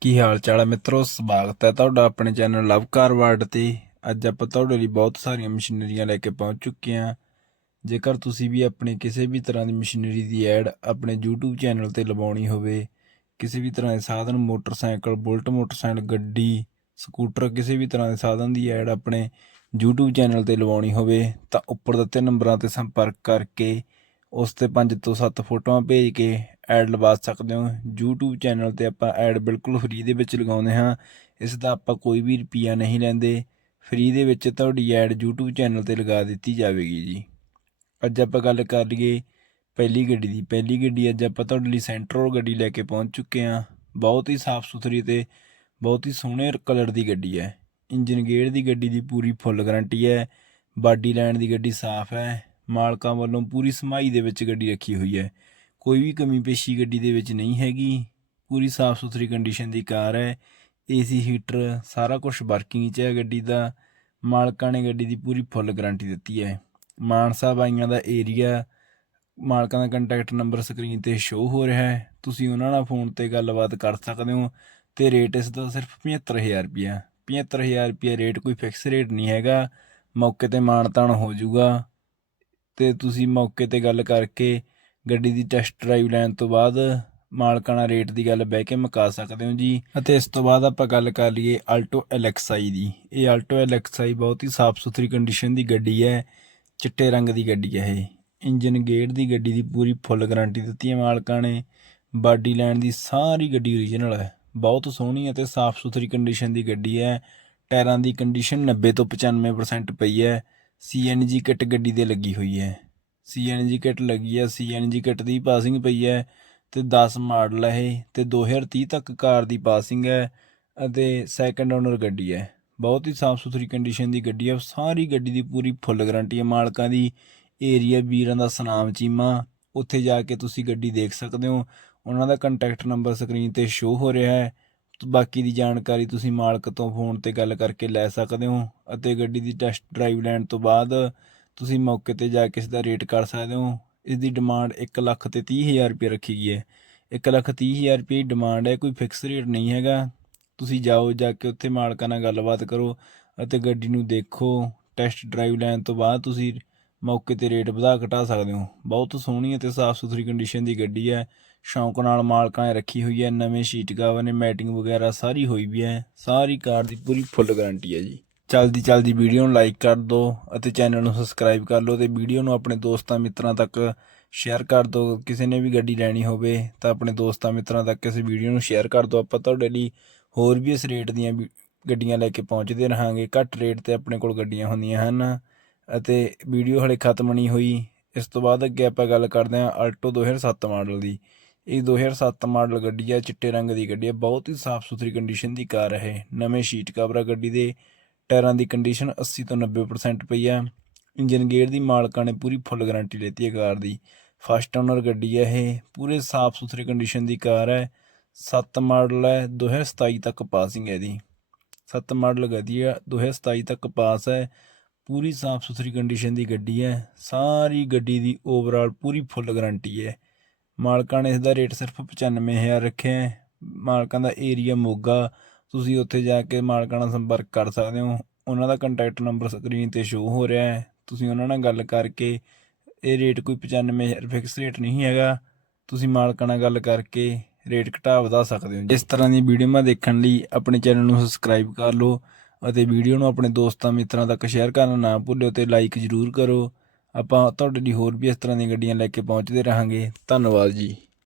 ਕੀ ਹਾਲ ਚਾਲ ਹੈ ਮਿੱਤਰੋ? ਸਵਾਗਤ ਹੈ ਤੁਹਾਡਾ ਆਪਣੇ ਚੈਨਲ ਲਵ ਕਾਰ ਵਰਲਡ ਤੇ। ਅੱਜ ਆਪਾਂ ਤੁਹਾਡੇ ਲਈ ਬਹੁਤ ਸਾਰੀਆਂ ਮਸ਼ੀਨਰੀਆਂ ਲੈ ਕੇ ਪਹੁੰਚ ਚੁੱਕੇ ਹਾਂ। ਜੇਕਰ ਤੁਸੀਂ ਵੀ ਆਪਣੀ ਕਿਸੇ ਵੀ ਤਰ੍ਹਾਂ ਦੀ ਮਸ਼ੀਨਰੀ ਦੀ ਐਡ ਆਪਣੇ YouTube ਚੈਨਲ ਤੇ ਲਵਾਉਣੀ ਹੋਵੇ, ਕਿਸੇ ਵੀ ਤਰ੍ਹਾਂ ਦੇ ਸਾਧਨ, ਮੋਟਰਸਾਈਕਲ, ਬੁਲਟ ਮੋਟਰਸਾਈਕਲ, ਗੱਡੀ, ਸਕੂਟਰ, ਕਿਸੇ ਵੀ ਤਰ੍ਹਾਂ ਦੇ ਸਾਧਨ ਦੀ ਐਡ ਆਪਣੇ YouTube ਚੈਨਲ ਤੇ ਲਵਾਉਣੀ ਹੋਵੇ, ਤਾਂ ਉੱਪਰ ਦਿੱਤੇ ਨੰਬਰਾਂ ਤੇ ਸੰਪਰਕ ਕਰਕੇ ਉਸ ਤੇ 5 ਤੋਂ 7 ਫੋਟੋਆਂ ਭੇਜ ਕੇ ਐਡ ਲਵਾ ਸਕਦੇ ਹੋ। YouTube ਚੈਨਲ ਤੇ ਆਪਾਂ ਐਡ ਬਿਲਕੁਲ ਫ੍ਰੀ ਦੇ ਵਿੱਚ ਲਗਾਉਂਦੇ ਹਾਂ। ਇਸ ਦਾ ਆਪਾਂ ਕੋਈ ਵੀ ਰੁਪਿਆ ਨਹੀਂ ਲੈਂਦੇ। ਫ੍ਰੀ ਦੇ ਵਿੱਚ ਤੁਹਾਡੀ ਐਡ YouTube ਚੈਨਲ ਤੇ ਲਗਾ ਦਿੱਤੀ ਜਾਵੇਗੀ ਜੀ। ਅੱਜ ਆਪਾਂ ਗੱਲ ਕਰ ਲਈਏ ਪਹਿਲੀ ਗੱਡੀ ਦੀ। ਪਹਿਲੀ ਗੱਡੀ ਅੱਜ ਆਪਾਂ ਤੁਹਾਡੇ ਲਈ ਸੈਂਟਰੋਲ ਗੱਡੀ ਲੈ ਕੇ ਪਹੁੰਚ ਚੁੱਕੇ ਹਾਂ। ਬਹੁਤ ਹੀ ਸਾਫ਼ ਸੁਥਰੀ ਤੇ ਬਹੁਤ ਹੀ ਸੋਹਣੇ ਕਲਰ ਦੀ ਗੱਡੀ ਹੈ। ਇੰਜਨ ਗੇਅਰ ਦੀ ਗੱਡੀ ਦੀ ਪੂਰੀ ਫੁੱਲ ਗਾਰੰਟੀ ਹੈ। ਬਾਡੀ ਲਾਈਨ ਦੀ ਗੱਡੀ ਸਾਫ਼ ਹੈ। ਮਾਲਕਾਂ ਵੱਲੋਂ ਪੂਰੀ ਸਮਾਈ ਦੇ ਵਿੱਚ ਗੱਡੀ ਰੱਖੀ ਹੋਈ ਹੈ। ਕੋਈ ਵੀ ਕਮੀ ਪੇਸ਼ੀ ਗੱਡੀ ਦੇ ਵਿੱਚ ਨਹੀਂ ਹੈਗੀ। ਪੂਰੀ ਸਾਫ਼ ਸੁਥਰੀ ਕੰਡੀਸ਼ਨ ਦੀ ਕਾਰ ਹੈ। ਏਸੀ ਹੀਟਰ ਸਾਰਾ ਕੁਝ ਵਰਕਿੰਗ 'ਚ ਹੈ ਗੱਡੀ ਦਾ। ਮਾਲਕਾਂ ਨੇ ਗੱਡੀ ਦੀ ਪੂਰੀ ਫੁੱਲ ਗਾਰੰਟੀ ਦਿੱਤੀ ਹੈ। ਮਾਨਸਾ ਬਾਈਆਂ ਦਾ ਏਰੀਆ ਮਾਲਕਾਂ ਦਾ ਕੰਟੈਕਟ ਨੰਬਰ ਸਕਰੀਨ ਤੇ ਸ਼ੋ ਹੋ ਰਿਹਾ ਹੈ। ਤੁਸੀਂ ਉਹਨਾਂ ਨਾਲ ਫੋਨ ਤੇ ਗੱਲਬਾਤ ਕਰ ਸਕਦੇ ਹੋ ਤੇ ਰੇਟ ਇਸ ਦਾ ਸਿਰਫ 75000 ਰੁਪਿਆ 75000 ਰੁਪਿਆ ਰੇਟ ਕੋਈ ਫਿਕਸ ਰੇਟ ਨਹੀਂ ਹੈਗਾ। ਮੌਕੇ ਤੇ ਮਾਨਤਾਨ ਹੋ ਜਾਊਗਾ। ਤੇ ਤੁਸੀਂ ਮੌਕੇ ਤੇ ਗੱਲ ਕਰਕੇ ਗੱਡੀ ਦੀ ਟੈਸਟ ਡਰਾਈਵ ਲੈਣ ਤੋਂ ਬਾਅਦ ਮਾਲਕਾਂ ਨਾਲ ਰੇਟ ਦੀ ਗੱਲ ਬਹਿ ਕੇ ਮੁਕਾ ਸਕਦੇ ਹੋ ਜੀ। ਅਤੇ ਇਸ ਤੋਂ ਬਾਅਦ ਆਪਾਂ ਗੱਲ ਕਰ ਲਈਏ ਆਲਟੋ ਐਲਐਕਸਆਈ ਦੀ। ਇਹ ਆਲਟੋ ਐਲਐਕਸਆਈ ਬਹੁਤ ਹੀ ਸਾਫ਼ ਸੁਥਰੀ ਕੰਡੀਸ਼ਨ ਦੀ ਗੱਡੀ ਹੈ। ਚਿੱਟੇ ਰੰਗ ਦੀ ਗੱਡੀ ਹੈ ਇਹ। ਇੰਜਨ ਗੇਅਰ ਦੀ ਗੱਡੀ ਦੀ ਪੂਰੀ ਫੁੱਲ ਗਾਰੰਟੀ ਦਿੱਤੀ ਹੈ ਮਾਲਕਾਂ ਨੇ। ਬਾਡੀ ਲਾਈਨ ਦੀ ਸਾਰੀ ਗੱਡੀ ਓਰੀਜਨਲ ਹੈ। ਬਹੁਤ ਸੋਹਣੀ ਅਤੇ ਸਾਫ਼ ਸੁਥਰੀ ਕੰਡੀਸ਼ਨ ਦੀ ਗੱਡੀ ਹੈ। ਟਾਇਰਾਂ ਦੀ ਕੰਡੀਸ਼ਨ 90 ਤੋਂ 95% ਪਈ ਹੈ। ਸੀਐਨਜੀ ਕਿੱਟ ਗੱਡੀ ਦੇ ਲੱਗੀ ਹੋਈ ਹੈ। ਸੀਐਨਜੀ ਕਿੱਟ ਲੱਗੀ ਹੈ ਸੀਐਨਜੀ ਕਿੱਟ ਦੀ ਪਾਸਿੰਗ ਪਈ ਹੈ ਤੇ 10 ਮਾਡਲ ਹੈ ਇਹ ਤੇ 2030 ਤੱਕ ਕਾਰ ਦੀ ਪਾਸਿੰਗ ਹੈ ਅਤੇ ਸੈਕੰਡ ਓਨਰ ਗੱਡੀ ਹੈ ਬਹੁਤ ਹੀ ਸਾਫ਼ ਸੁਥਰੀ ਕੰਡੀਸ਼ਨ ਦੀ ਗੱਡੀ ਹੈ ਸਾਰੀ ਗੱਡੀ ਦੀ ਪੂਰੀ ਫੁੱਲ ਗਾਰੰਟੀ ਹੈ ਮਾਲਕਾਂ ਦੀ ਏਰੀਆ ਵੀਰਾਂ ਦਾ ਸਨਾਮ ਚੀਮਾ, ਉੱਥੇ ਜਾ ਕੇ ਤੁਸੀਂ ਗੱਡੀ ਦੇਖ ਸਕਦੇ ਹੋ। ਉਹਨਾਂ ਦਾ ਕੰਟੈਕਟ ਨੰਬਰ ਸਕਰੀਨ ਤੇ ਸ਼ੋ ਹੋ ਰਿਹਾ ਹੈ। ਬਾਕੀ ਦੀ ਜਾਣਕਾਰੀ ਤੁਸੀਂ ਮਾਲਕ ਤੋਂ ਫੋਨ ਤੇ ਗੱਲ ਕਰਕੇ ਲੈ ਸਕਦੇ ਹੋ ਅਤੇ ਗੱਡੀ ਦੀ ਟੈਸਟ ਡਰਾਈਵ ਲੈਣ ਤੋਂ ਬਾਅਦ ਤੁਸੀਂ ਮੌਕੇ ਤੇ ਜਾ ਕੇ ਇਸ ਦਾ ਰੇਟ ਕਰ ਸਕਦੇ ਹੋ। ਇਸ ਦੀ ਡਿਮਾਂਡ 1 ਲੱਖ ਤੇ 30000 ਰੁਪਏ ਰੱਖੀ ਗਈ ਹੈ। 1 ਲੱਖ 30000 ਰੁਪਏ ਦੀ ਡਿਮਾਂਡ ਹੈ, ਕੋਈ ਫਿਕਸ ਰੇਟ ਨਹੀਂ ਹੈਗਾ। ਤੁਸੀਂ ਜਾਓ, ਜਾ ਕੇ ਉੱਥੇ ਮਾਲਕਾਂ ਨਾਲ ਗੱਲਬਾਤ ਕਰੋ ਅਤੇ ਗੱਡੀ ਨੂੰ ਦੇਖੋ। ਟੈਸਟ ਡਰਾਈਵ ਲੈਣ ਤੋਂ ਬਾਅਦ ਤੁਸੀਂ ਮੌਕੇ ਤੇ ਰੇਟ ਵਧਾ ਘਟਾ ਸਕਦੇ ਹੋ। ਬਹੁਤ ਸੋਹਣੀ ਅਤੇ ਸਾਫ਼ ਸੁਥਰੀ ਕੰਡੀਸ਼ਨ ਦੀ ਗੱਡੀ ਹੈ। ਸ਼ੌਂਕ ਨਾਲ ਮਾਲਕਾਂ ਨੇ ਰੱਖੀ ਹੋਈ ਹੈ। ਨਵੇਂ ਸ਼ੀਟ ਕਵਰ ਨੇ ਮੈਟਿੰਗ ਵਗੈਰਾ ਸਾਰੀ ਹੋਈ ਵੀ ਹੈ। ਸਾਰੀ ਕਾਰ ਦੀ ਪੂਰੀ ਫੁੱਲ ਗਾਰੰਟੀ ਹੈ ਜੀ। ਚਲਦੀ ਚਲਦੀ ਵੀਡੀਓ ਨੂੰ ਲਾਈਕ ਕਰ ਦਿਓ ਅਤੇ ਚੈਨਲ ਨੂੰ ਸਬਸਕ੍ਰਾਈਬ ਕਰ ਲਓ ਤੇ ਵੀਡੀਓ ਨੂੰ ਆਪਣੇ ਦੋਸਤਾਂ ਮਿੱਤਰਾਂ ਤੱਕ ਸ਼ੇਅਰ ਕਰ ਦਿਓ ਕਿਸੇ ਨੇ ਵੀ ਗੱਡੀ ਲੈਣੀ ਹੋਵੇ ਤਾਂ ਆਪਣੇ ਦੋਸਤਾਂ ਮਿੱਤਰਾਂ ਤੱਕ ਇਸ ਵੀਡੀਓ ਨੂੰ ਸ਼ੇਅਰ ਕਰ ਦਿਓ ਆਪਾਂ ਤੁਹਾਡੇ ਲਈ ਹੋਰ ਵੀ ਇਸ ਰੇਟ ਦੀਆਂ ਵੀ ਗੱਡੀਆਂ ਲੈ ਕੇ ਪਹੁੰਚਦੇ ਰਹਾਂਗੇ। ਘੱਟ ਰੇਟ ਤੇ ਆਪਣੇ ਕੋਲ ਗੱਡੀਆਂ ਹੁੰਦੀਆਂ ਹਨ ਅਤੇ ਵੀਡੀਓ ਹਲੇ ਖਤਮ ਨਹੀਂ ਹੋਈ। ਇਸ ਤੋਂ ਬਾਅਦ ਅੱਗੇ ਆਪਾਂ ਗੱਲ ਕਰਦੇ ਹਾਂ ਆਲਟੋ 2007 ਮਾਡਲ ਦੀ। ਇਹ 2007 ਮਾਡਲ ਗੱਡੀ ਹੈ ਚਿੱਟੇ ਰੰਗ ਦੀ ਗੱਡੀ ਹੈ ਬਹੁਤ ਹੀ ਸਾਫ਼ ਸੁਥਰੀ ਕੰਡੀਸ਼ਨ ਦੀ ਕਾਰ ਹੈ ਨਵੇਂ ਸ਼ੀਟ ਕਵਰ ਆ ਗੱਡੀ ਦੇ ਟਾਇਰਾਂ ਦੀ ਕੰਡੀਸ਼ਨ 80 ਤੋਂ 90% ਪਈ ਹੈ। ਇੰਜਨ ਗੇਅਰ ਦੀ ਮਾਲਕਾਂ ਨੇ ਪੂਰੀ ਫੁੱਲ ਗਾਰੰਟੀ ਲੈਤੀ ਹੈ ਕਾਰ ਦੀ। ਫਸਟ ਓਨਰ ਗੱਡੀ ਹੈ ਇਹ। ਪੂਰੇ ਸਾਫ਼ ਸੁਥਰੀ ਕੰਡੀਸ਼ਨ ਦੀ ਕਾਰ ਹੈ। 7 ਮਾਡਲ ਹੈ 2027 ਤੱਕ ਪਾਸਿੰਗ ਹੈ ਇਹਦੀ। 7 ਮਾਡਲ ਗੱਡੀ ਹੈ 2027 ਤੱਕ ਪਾਸ ਹੈ। ਪੂਰੀ ਸਾਫ਼ ਸੁਥਰੀ ਕੰਡੀਸ਼ਨ ਦੀ ਗੱਡੀ ਹੈ। ਸਾਰੀ ਗੱਡੀ ਦੀ ਓਵਰਆਲ ਪੂਰੀ ਫੁੱਲ ਗਾਰੰਟੀ ਹੈ। ਮਾਲਕਾਂ ਨੇ ਇਸ ਦਾ ਰੇਟ ਸਿਰਫ 95000 ਰੱਖਿਆ ਹੈ। ਮਾਲਕਾਂ ਦਾ ਏਰੀਆ ਮੋਗਾ ਤੁਸੀਂ ਉੱਥੇ ਜਾ ਕੇ ਮਾਲਕਾਂ ਨਾਲ ਸੰਪਰਕ ਕਰ ਸਕਦੇ ਹੋ। ਉਹਨਾਂ ਦਾ ਕੰਟੈਕਟ ਨੰਬਰ ਸਕਰੀਨ ਤੇ ਸ਼ੋ ਹੋ ਰਿਹਾ ਹੈ। ਤੁਸੀਂ ਉਹਨਾਂ ਨਾਲ ਗੱਲ ਕਰਕੇ, ਇਹ ਰੇਟ ਕੋਈ 95000 ਫਿਕਸ ਰੇਟ ਨਹੀਂ ਹੈਗਾ। ਤੁਸੀਂ ਮਾਲਕਾਂ ਨਾਲ ਗੱਲ ਕਰਕੇ ਰੇਟ ਘਟਾ ਵਧਾ ਸਕਦੇ ਹੋ। ਇਸ ਤਰ੍ਹਾਂ ਦੀ ਵੀਡੀਓਆਂ ਦੇਖਣ ਲਈ ਆਪਣੇ ਚੈਨਲ ਨੂੰ ਸਬਸਕ੍ਰਾਈਬ ਕਰ ਲਓ ਅਤੇ ਵੀਡੀਓ ਨੂੰ ਆਪਣੇ ਦੋਸਤਾਂ, ਮਿੱਤਰਾਂ ਤੱਕ ਸ਼ੇਅਰ ਕਰਨਾ ਨਾ ਭੁੱਲਿਓ ਤੇ ਲਾਈਕ ਜ਼ਰੂਰ ਕਰੋ। ਆਪਾਂ ਤੁਹਾਡੇ ਲਈ ਹੋਰ ਵੀ ਇਸ ਤਰ੍ਹਾਂ ਦੀਆਂ ਗੱਡੀਆਂ ਲੈ ਕੇ ਪਹੁੰਚਦੇ ਰਹਾਂਗੇ। ਧੰਨਵਾਦ ਜੀ।